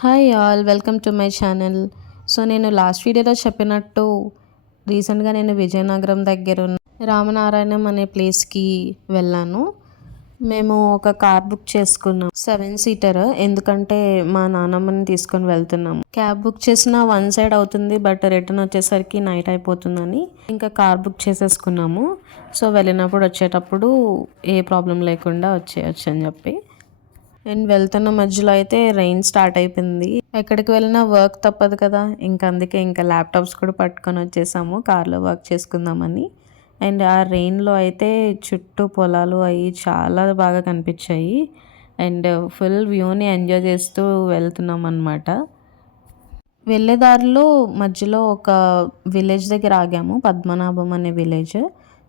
Hi all welcome to my channel. So నేను last వీడియోలో చెప్పినట్టు రీసెంట్గా నేను విజయనగరం దగ్గర ఉన్న రామనారాయణం అనే ప్లేస్కి వెళ్ళాను. మేము ఒక కార్ బుక్ చేసుకున్నాం 7 సీటర్, ఎందుకంటే మా నాన్నమ్మని తీసుకొని వెళ్తున్నాము. క్యాబ్ బుక్ చేసిన వన్ సైడ్ అవుతుంది, బట్ రిటర్న్ వచ్చేసరికి నైట్ అయిపోతుందని ఇంకా కార్ బుక్ చేసేసుకున్నాము. సో వెళ్ళినప్పుడు వచ్చేటప్పుడు ఏ ప్రాబ్లం లేకుండా వచ్చేయచ్చు అని చెప్పి. అండ్ వెళ్తున్న మధ్యలో అయితే రెయిన్ స్టార్ట్ అయిపోయింది. ఎక్కడికి వెళ్ళినా వర్క్ తప్పదు కదా, ఇంకా అందుకే ఇంకా ల్యాప్టాప్స్ కూడా పట్టుకొని వచ్చేసాము కార్లో వర్క్ చేసుకుందామని. అండ్ ఆ రెయిన్లో అయితే చుట్టూ పొలాలు అవి చాలా బాగా కనిపించాయి. అండ్ ఫుల్ వ్యూని ఎంజాయ్ చేస్తూ వెళ్తున్నాం అనమాట. వెళ్ళే దారిలో మధ్యలో ఒక విలేజ్ దగ్గర ఆగాము, పద్మనాభం అనే విలేజ్.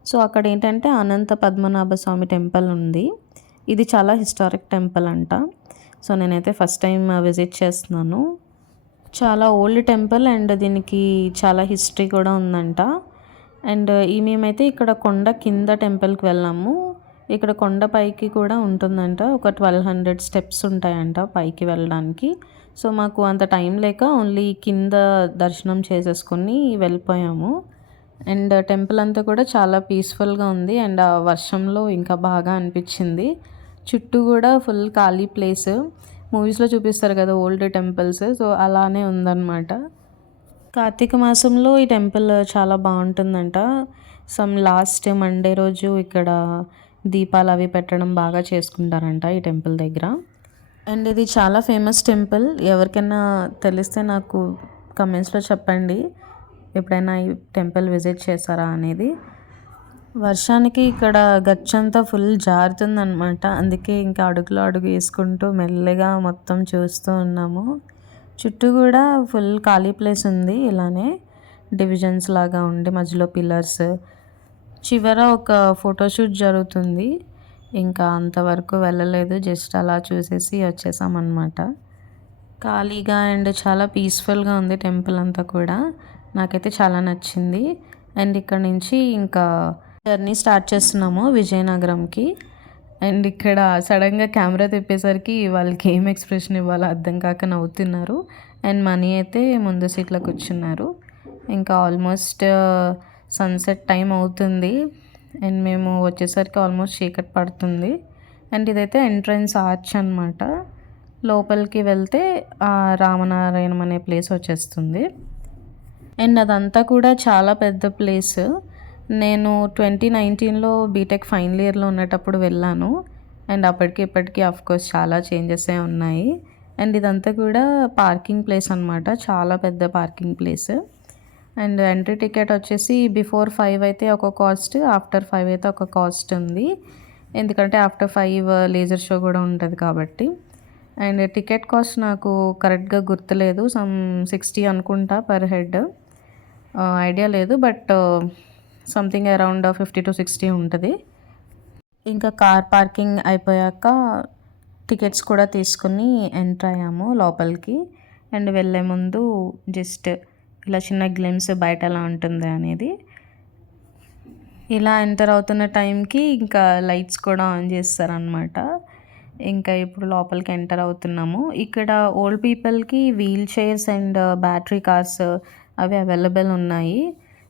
సో అక్కడ ఏంటంటే అనంత పద్మనాభ స్వామి టెంపుల్ ఉంది. ఇది చాలా హిస్టారిక్ టెంపుల్ అంట. సో నేనైతే ఫస్ట్ టైం విజిట్ చేస్తున్నాను. చాలా ఓల్డ్ టెంపుల్ అండ్ దీనికి చాలా హిస్టరీ కూడా ఉందంట. అండ్ మేమైతే ఇక్కడ కొండ కింద టెంపుల్కి వెళ్ళాము. ఇక్కడ కొండ పైకి కూడా ఉంటుందంట, ఒక 1200 స్టెప్స్ ఉంటాయంట పైకి వెళ్ళడానికి. సో మాకు అంత టైం లేక ఓన్లీ కింద దర్శనం చేసేసుకొని వెళ్ళిపోయాము. అండ్ టెంపుల్ అంతా కూడా చాలా పీస్ఫుల్గా ఉంది. అండ్ ఆ వర్షంలో ఇంకా బాగా అనిపించింది. చుట్టూ కూడా ఫుల్ ఖాళీ ప్లేస్. మూవీస్లో చూపిస్తారు కదా ఓల్డ్ టెంపుల్స్, సో అలానే ఉందన్నమాట. కార్తీక మాసంలో ఈ టెంపుల్ చాలా బాగుంటుందంట. లాస్ట్ మండే రోజు ఇక్కడ దీపాలు అవి పెట్టడం బాగా చేసుకుంటారంట ఈ టెంపుల్ దగ్గర. అండ్ ఇది చాలా ఫేమస్ టెంపుల్. ఎవరికైనా తెలిస్తే నాకు కమెంట్స్లో చెప్పండి, ఎప్పుడైనా ఈ టెంపుల్ విజిట్ చేశారా అనేది. వర్షానికి ఇక్కడ గచ్చంతా ఫుల్ జారుతుందనమాట. అందుకే ఇంకా అడుగులో అడుగు వేసుకుంటూ మెల్లగా మొత్తం చూస్తూ ఉన్నాము. చుట్టూ కూడా ఫుల్ ఖాళీ ప్లేస్ ఉంది, ఇలానే డివిజన్స్ లాగా ఉండి మధ్యలో పిల్లర్స్. చివర ఒక ఫోటోషూట్ జరుగుతుంది. ఇంకా అంతవరకు వెళ్ళలేదు, జస్ట్ అలా చూసేసి వచ్చేసామన్నమాట. ఖాళీగా అండ్ చాలా పీస్ఫుల్గా ఉంది టెంపుల్ అంతా కూడా. నాకైతే చాలా నచ్చింది. అండ్ ఇక్కడ నుంచి ఇంకా జర్నీ స్టార్ట్ చేస్తున్నాము విజయనగరంకి. అండ్ ఇక్కడ సడన్గా కెమెరా తిప్పేసరికి వాళ్ళకి ఏం ఎక్స్ప్రెషన్ ఇవ్వాలో అర్థం కాక నవ్వుతున్నారు. అండ్ మనీ అయితే ముందు సీట్లో కూర్చున్నారు. ఇంకా ఆల్మోస్ట్ సన్సెట్ టైం అవుతుంది. అండ్ మేము వచ్చేసరికి ఆల్మోస్ట్ చీకటి పడుతుంది. అండ్ ఇదైతే ఎంట్రన్స్ ఆర్చ్ అనమాట. లోపలికి వెళ్తే రామనారాయణం అనే ప్లేస్ వచ్చేస్తుంది. అండ్ అదంతా కూడా చాలా పెద్ద ప్లేస్. నేను 2019లో బీటెక్ ఫైనల్ ఇయర్లో ఉన్నప్పుడు వెళ్ళాను. అండ్ అప్పటికి ఇప్పటికీ ఆఫ్కోర్స్ చాలా చేంజెసే ఉన్నాయి. అండ్ ఇదంతా కూడా పార్కింగ్ ప్లేస్ అనమాట, చాలా పెద్ద parking place. And entry ticket వచ్చేసి బిఫోర్ 5 అయితే ఒక కాస్ట్, ఆఫ్టర్ 5 అయితే ఒక కాస్ట్ ఉంది. ఎందుకంటే ఆఫ్టర్ 5 లేజర్ షో కూడా ఉంటుంది కాబట్టి. అండ్ టికెట్ కాస్ట్ నాకు కరెక్ట్గా గుర్తులేదు, 60 అనుకుంటా పర్ హెడ్, ఐడియా లేదు, బట్ సంథింగ్ అరౌండ్ 50 to 60 ఉంటుంది. ఇంకా కార్ పార్కింగ్ అయిపోయాక టికెట్స్ కూడా తీసుకుని ఎంటర్ అయ్యాము లోపలికి. అండ్ వెళ్ళే ముందు జస్ట్ ఇలా చిన్న గ్లిమ్స్ బయట ఎలా ఉంటుంది అనేది. ఇలా ఎంటర్ అవుతున్న టైంకి ఇంకా లైట్స్ కూడా ఆన్ చేస్తారనమాట. ఇంకా ఇప్పుడు లోపలికి ఎంటర్ అవుతున్నాము. ఇక్కడ ఓల్డ్ పీపుల్కి wheel chairs and battery cars అవి అవైలబుల్ ఉన్నాయి.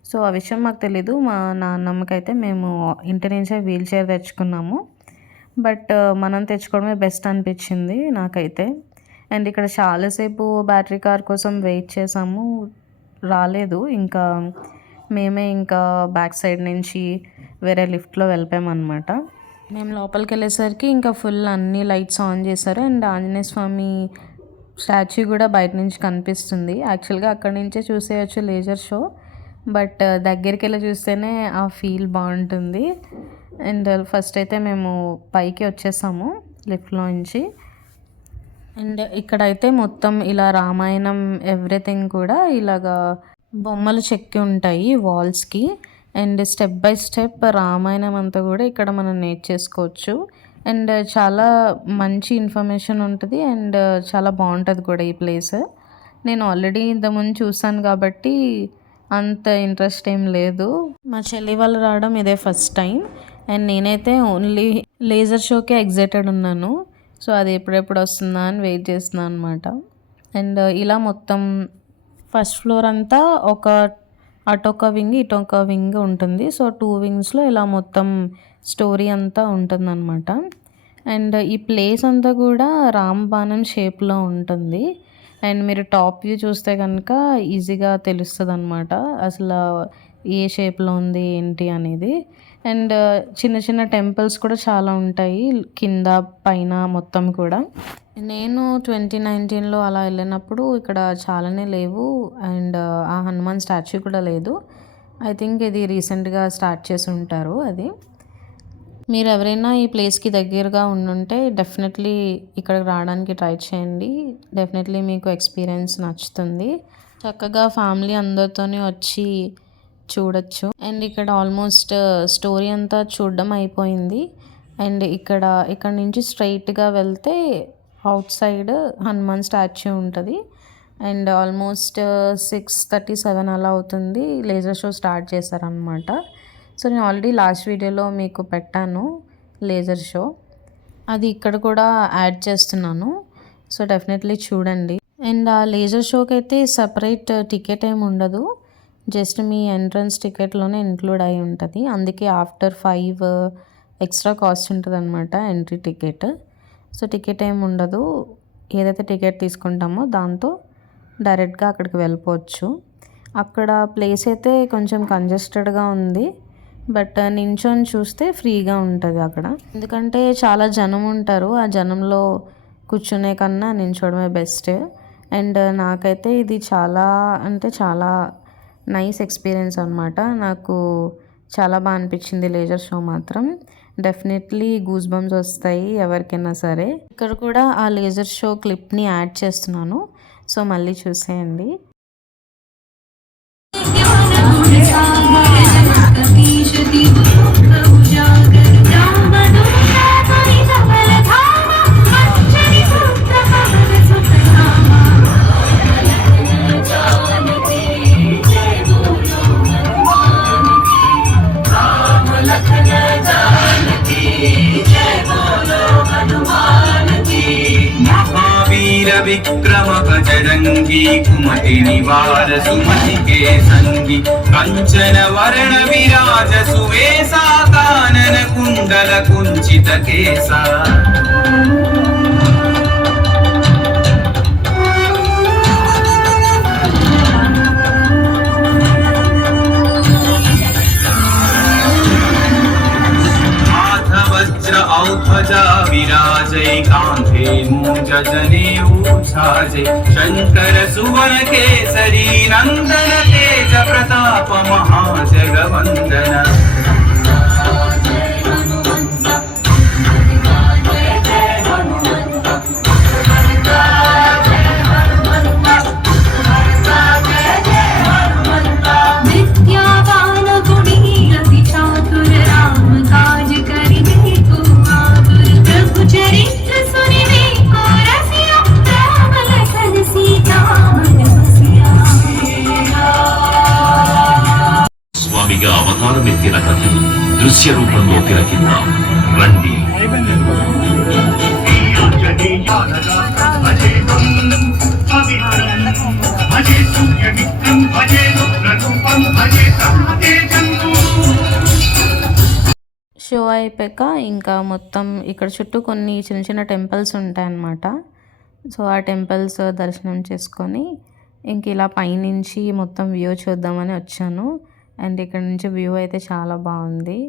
సో ఆ విషయం మాకు తెలీదు. మా నాన్నమ్మకైతే మేము ఇంటి నుంచే వీల్ చైర్ తెచ్చుకున్నాము. బట్ మనం తెచ్చుకోవడమే బెస్ట్ అనిపించింది నాకైతే. అండ్ ఇక్కడ చాలాసేపు బ్యాటరీ కార్ కోసం వెయిట్ చేసాము, రాలేదు. ఇంకా మేమే ఇంకా బ్యాక్ సైడ్ నుంచి వేరే లిఫ్ట్లో వెళ్ళిపోయామన్నమాట. మేము లోపలికి వెళ్ళేసరికి ఇంకా ఫుల్ అన్ని లైట్స్ ఆన్ చేశారు. అండ్ ఆంజనేయ స్వామి స్టాచ్యూ కూడా బయట నుంచి కనిపిస్తుంది. యాక్చువల్గా అక్కడి నుంచే చూసేయచ్చు లేజర్ షో, బట్ దగ్గరికి వెళ్ళి చూస్తేనే ఆ ఫీల్ బాగుంటుంది. అండ్ ఫస్ట్ అయితే మేము పైకి వచ్చేసాము లిఫ్ట్లో నుంచి. అండ్ ఇక్కడైతే మొత్తం ఇలా రామాయణం ఎవ్రీథింగ్ కూడా ఇలాగా బొమ్మలు చెక్కి ఉంటాయి వాల్స్కి. And step by step Ramayanam అంతా కూడా ఇక్కడ మనం నేర్చేసుకోవచ్చు. అండ్ చాలా మంచి ఇన్ఫర్మేషన్ ఉంటుంది. అండ్ చాలా బాగుంటుంది కూడా ఈ ప్లేస్. నేను ఆల్రెడీ ఇంతకుముందు చూసాను కాబట్టి అంత ఇంట్రెస్ట్ ఏం లేదు. మా చెల్లి వాళ్ళు రావడం ఇదే ఫస్ట్ టైం. అండ్ నేనైతే ఓన్లీ లేజర్ షోకే ఎగ్జైటెడ్ ఉన్నాను. సో అది ఎప్పుడెప్పుడు వస్తుందా అని వెయిట్ చేస్తున్నాను అనమాట. అండ్ ఇలా మొత్తం ఫస్ట్ ఫ్లోర్ అంతా అటొక వింగ్ ఇటొక వింగ్ ఉంటుంది. సో 2 వింగ్స్‌లో ఇలా మొత్తం స్టోరీ అంతా ఉంటుందన్నమాట. అండ్ ఈ ప్లేస్ అంతా కూడా రామబాణం షేప్‌లో ఉంటుంది. అండ్ మీరు టాప్ వ్యూ చూస్తే కనుక ఈజీగా తెలుస్తదనమాట. అసలు ఏ షేప్‌లో ఉంది ఏంటి అనేది. అండ్ చిన్న చిన్న టెంపుల్స్ కూడా చాలా ఉంటాయి కింద, పైన మొత్తం కూడా. నేను 2019లో అలా వెళ్ళినప్పుడు ఇక్కడ చాలానే లేవు. అండ్ ఆ హనుమాన్ స్టాచ్యూ కూడా లేదు. ఐ థింక్ ఇది రీసెంట్‌గా స్టార్ట్ చేసి ఉంటారు అది. మీరు ఎవరైనా ఈ ప్లేస్‌కి దగ్గరగా ఉండుంటే డెఫినెట్లీ ఇక్కడికి రావడానికి ట్రై చేయండి. డెఫినెట్లీ మీకు ఎక్స్పీరియన్స్ నచ్చుతుంది. చక్కగా ఫ్యామిలీ అందరితోని వచ్చి చూడొచ్చు. అండ్ ఇక్కడ ఆల్మోస్ట్ స్టోరీ అంతా చూడడం అయిపోయింది. అండ్ ఇక్కడ నుంచి స్ట్రెయిట్‌గా వెళ్తే అవుట్ సైడ్ హనుమాన్ స్టాచ్యూ ఉంటది. అండ్ ఆల్మోస్ట్ 6:37 అలా అవుతుంది. లేజర్ షో స్టార్ట్ చేశారనమాట. సో నేను ఆల్రెడీ లాస్ట్ వీడియోలో మీకు పెట్టాను లేజర్ షో. అది ఇక్కడ కూడా యాడ్ చేస్తున్నాను. సో డెఫినెట్లీ చూడండి. అండ్ ఆ లేజర్ షోకైతే సెపరేట్ టికెట్ ఏమి ఉండదు. జస్ట్ మీ ఎంట్రన్స్ టికెట్లోనే ఇంక్లూడ్ అయి ఉంటుంది. అందుకే ఆఫ్టర్ 5 ఎక్స్ట్రా కాస్ట్ ఉంటుందన్నమాట ఎంట్రీ టికెట్. సో టికెట్ ఏమి ఉండదు. ఏదైతే టికెట్ తీసుకుంటామో దాంతో డైరెక్ట్గా అక్కడికి వెళ్ళిపోవచ్చు. అక్కడ ప్లేస్ అయితే కొంచెం కంజెస్టెడ్గా ఉంది. బట్ నించొని చూస్తే ఫ్రీగా ఉంటుంది అక్కడ. ఎందుకంటే చాలా జనం ఉంటారు. ఆ జనంలో కూర్చునే కన్నా నించోవడమే బెస్ట్. అండ్ నాకైతే ఇది చాలా అంటే చాలా నైస్ ఎక్స్పీరియన్స్ అనమాట. నాకు చాలా బాగా అనిపించింది లేజర్ షో మాత్రం. డెఫినెట్లీ గూస్ బంప్స్ వస్తాయి ఎవరికైనా సరే. ఇక్కడ కూడా ఆ లేజర్ షో క్లిప్ని యాడ్ చేస్తున్నాను. సో మళ్ళీ చూసేయండి. विक्रम बजरंगी कुमति निवार सुमति के संगी कंचन वर्ण विराज सुवेशा कानन कुंडल कुंचित केसा औध्वजा विराजै कांधे मूंज जनेऊ छाजे शंकर सुवन केसरी नंदन तेज प्रताप महाजगवंदन అవతారమెత్తిన కథని దృశ్య రూపంలో తిలకిద్దాం రండి. షో అయిపోయాక ఇంకా మొత్తం ఇక్కడ చుట్టూ కొన్ని చిన్న చిన్న టెంపుల్స్ ఉంటాయన్నమాట. సో ఆ టెంపుల్స్ దర్శనం చేసుకొని ఇంక ఇలా పైనుంచి మొత్తం వ్యూ చూద్దామని వచ్చాను. అండ్ ఇక్కడ నుంచి వ్యూ అయితే చాలా బాగుంది.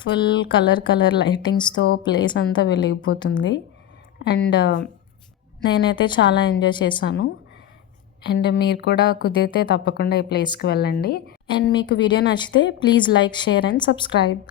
ఫుల్ కలర్ లైటింగ్స్తో ప్లేస్ అంతా వెలిగిపోతుంది. అండ్ నేనైతే చాలా ఎంజాయ్ చేశాను. అండ్ మీరు కూడా కుదిరితే తప్పకుండా ఈ ప్లేస్కి వెళ్ళండి. అండ్ మీకు వీడియో నచ్చితే please like, share and subscribe.